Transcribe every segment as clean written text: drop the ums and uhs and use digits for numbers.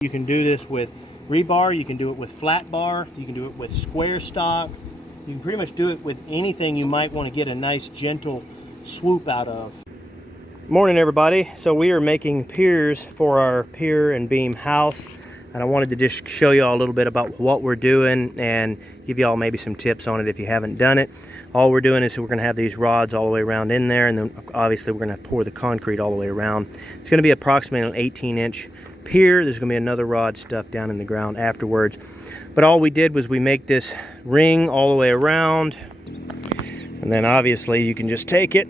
You can do this with rebar, you can do it with flat bar, you can do it with square stock. You can pretty much do it with anything you might want to get a nice gentle swoop out of. Morning everybody. So we are making piers for our pier and beam house, and I wanted to just show you all a little bit about what we're doing and give you all maybe some tips on it if you haven't done it. All we're doing is we're going to have these rods all the way around in there, and then obviously we're going to pour the concrete all the way around. It's going to be approximately an 18-inch pier. There's going to be another rod stuffed down in the ground afterwards. But all we did was we make this ring all the way around, and then obviously you can just take it,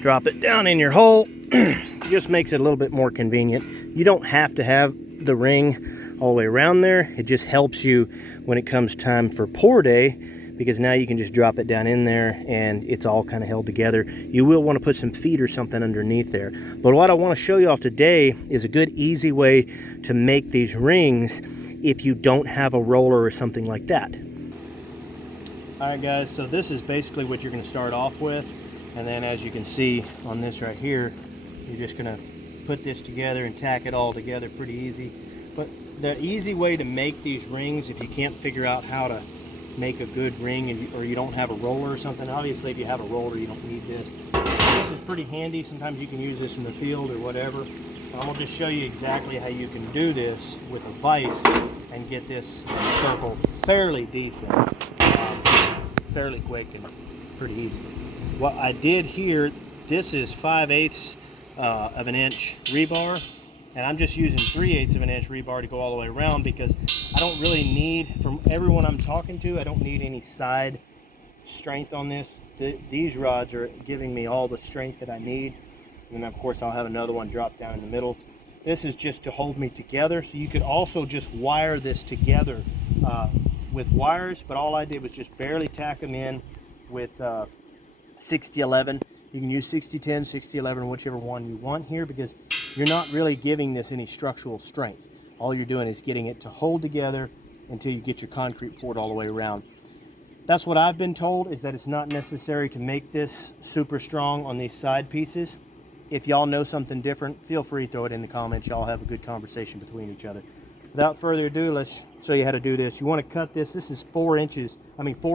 drop it down in your hole. It just makes it a little bit more convenient. You don't have to have the ring all the way around there. It just helps you when it comes time for pour day, because now you can just drop it down in there and it's all kind of held together. You will want to put some feet or something underneath there. But what I want to show you off today is a good easy way to make these rings if you don't have a roller or something like that. Alright guys, so this is basically what you're going to start off with, and then as you can see on this right here, you're just going to put this together and tack it all together pretty easy. But the easy way to make these rings, if you can't figure out how to make a good ring or you don't have a roller or something, obviously if you have a roller you don't need this. This is pretty handy. Sometimes you can use this in the field or whatever. I'm going to just show you exactly how you can do this with a vise and get this circle fairly decent, fairly quick and pretty easy. What I did here, this is 5/8 of an inch rebar, and I'm just using 3/8 of an inch rebar to go all the way around, because I don't really need, from everyone I'm talking to, I don't need any side strength on this. These rods are giving me all the strength that I need. And then of course I'll have another one drop down in the middle. This is just to hold me together. So you could also just wire this together with wires, but all I did was just barely tack them in with 60/11. You can use 60/10, 60/11, whichever one you want here, because you're not really giving this any structural strength. All you're doing is getting it to hold together until you get your concrete poured all the way around. That's what I've been told, is that it's not necessary to make this super strong on these side pieces. If y'all know something different, feel free to throw it in the comments. Y'all have a good conversation between each other. Without further ado, let's show you how to do this. You want to cut this. This is 4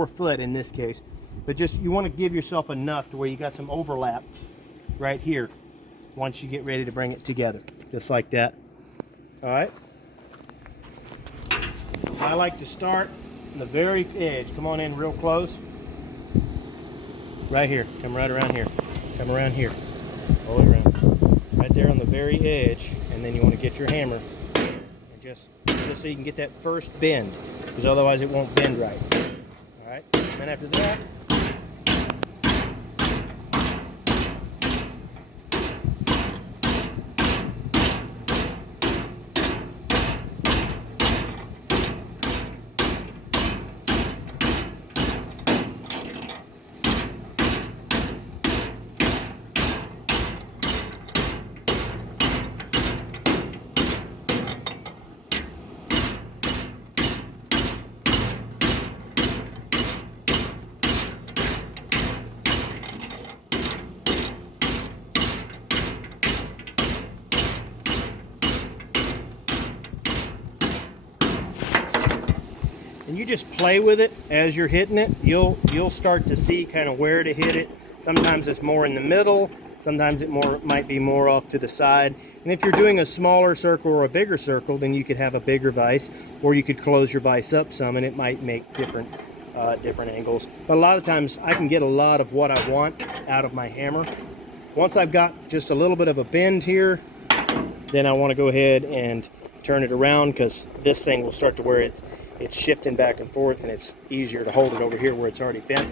foot in this case. But just, you want to give yourself enough to where you got some overlap right here once you get ready to bring it together. Just like that. All right. I like to start on the very edge. Come on in real close. Right here. Come right around here. Come around here. All the way around. Right there on the very edge. And then you want to get your hammer and just so you can get that first bend, because otherwise it won't bend right. All right. Then after that, and you just play with it as you're hitting it. You'll start to see kind of where to hit it. Sometimes it's more in the middle, sometimes it might be more off to the side. And if you're doing a smaller circle or a bigger circle, then you could have a bigger vise, or you could close your vise up some and it might make different angles. But a lot of times I can get a lot of what I want out of my hammer. Once I've got just a little bit of a bend here, then I want to go ahead and turn it around, because this thing will start to where it's shifting back and forth, and it's easier to hold it over here where it's already bent.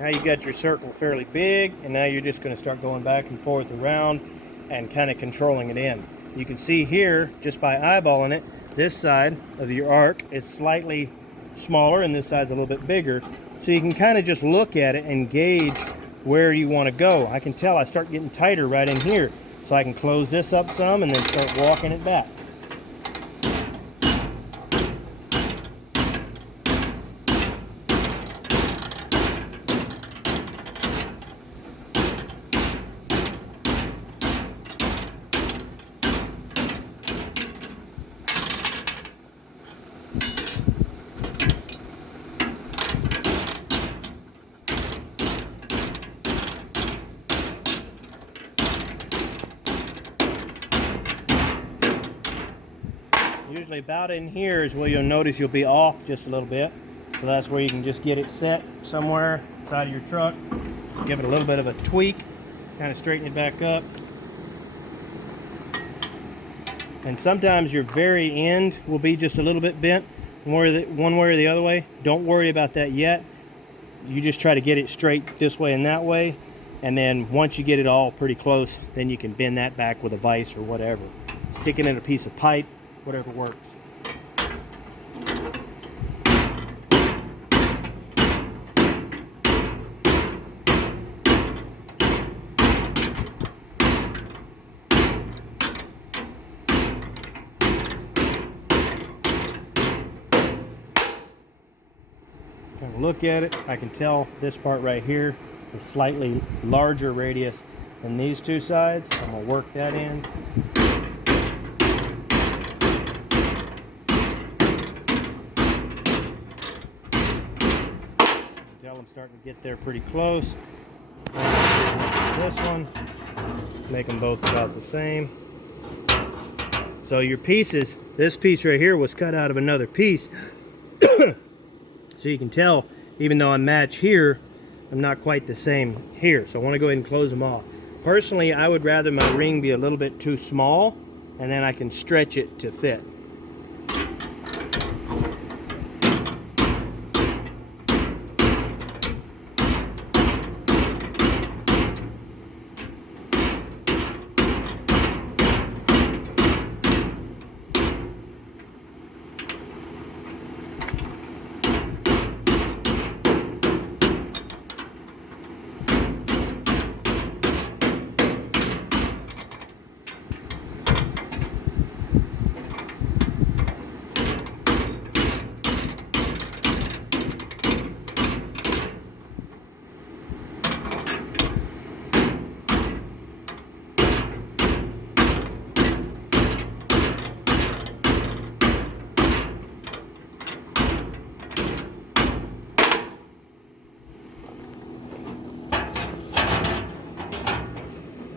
Now you got your circle fairly big, and now you're just going to start going back and forth around and kind of controlling it in. You can see here, just by eyeballing it, this side of your arc is slightly smaller and this side's a little bit bigger. So you can kind of just look at it and gauge where you want to go. I can tell I start getting tighter right in here. So I can close this up some and then start walking it back. Usually about in here is where you'll notice you'll be off just a little bit. So that's where you can just get it set somewhere inside of your truck. Give it a little bit of a tweak, kind of straighten it back up. And sometimes your very end will be just a little bit bent one way or the other way. Don't worry about that yet. You just try to get it straight this way and that way. And then once you get it all pretty close, then you can bend that back with a vise or whatever. Stick it in a piece of pipe, whatever works. Kind of look at it, I can tell this part right here is slightly larger radius than these two sides. I'm going to work that in. I'm starting to get there pretty close. This one, make them both about the same. So your pieces, this piece right here was cut out of another piece. So you can tell, even though I match here, I'm not quite the same here. So I want to go ahead and close them off. Personally, I would rather my ring be a little bit too small, and then I can stretch it to fit.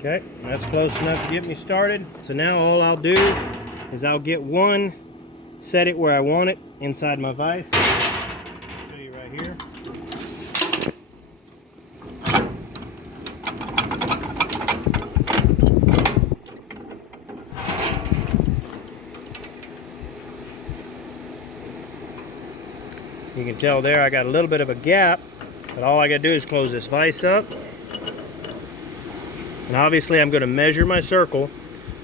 Okay, that's close enough to get me started. So now all I'll do is I'll get one, set it where I want it inside my vise. I'll show you right here. You can tell there I got a little bit of a gap, but all I got to do is close this vise up. And obviously I'm going to measure my circle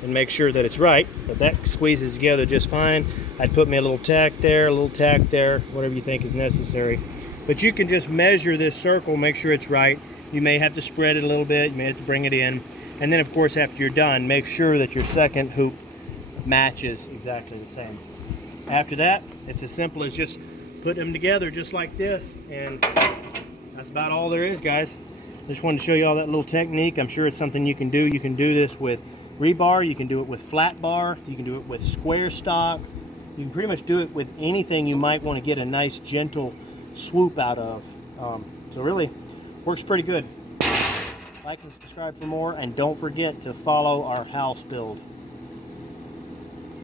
and make sure that it's right, but that squeezes together just fine. I'd put me a little tack there, a little tack there, whatever you think is necessary. But you can just measure this circle, make sure it's right. You may have to spread it a little bit, you may have to bring it in. And then of course after you're done, make sure that your second hoop matches exactly the same. After that, it's as simple as just putting them together just like this, and that's about all there is, guys. Just wanted to show you all that little technique. I'm sure it's something you can do. You can do this with rebar, you can do it with flat bar, you can do it with square stock. You can pretty much do it with anything you might want to get a nice gentle swoop out of. So really works pretty good. Like and subscribe for more, and don't forget to follow our house build.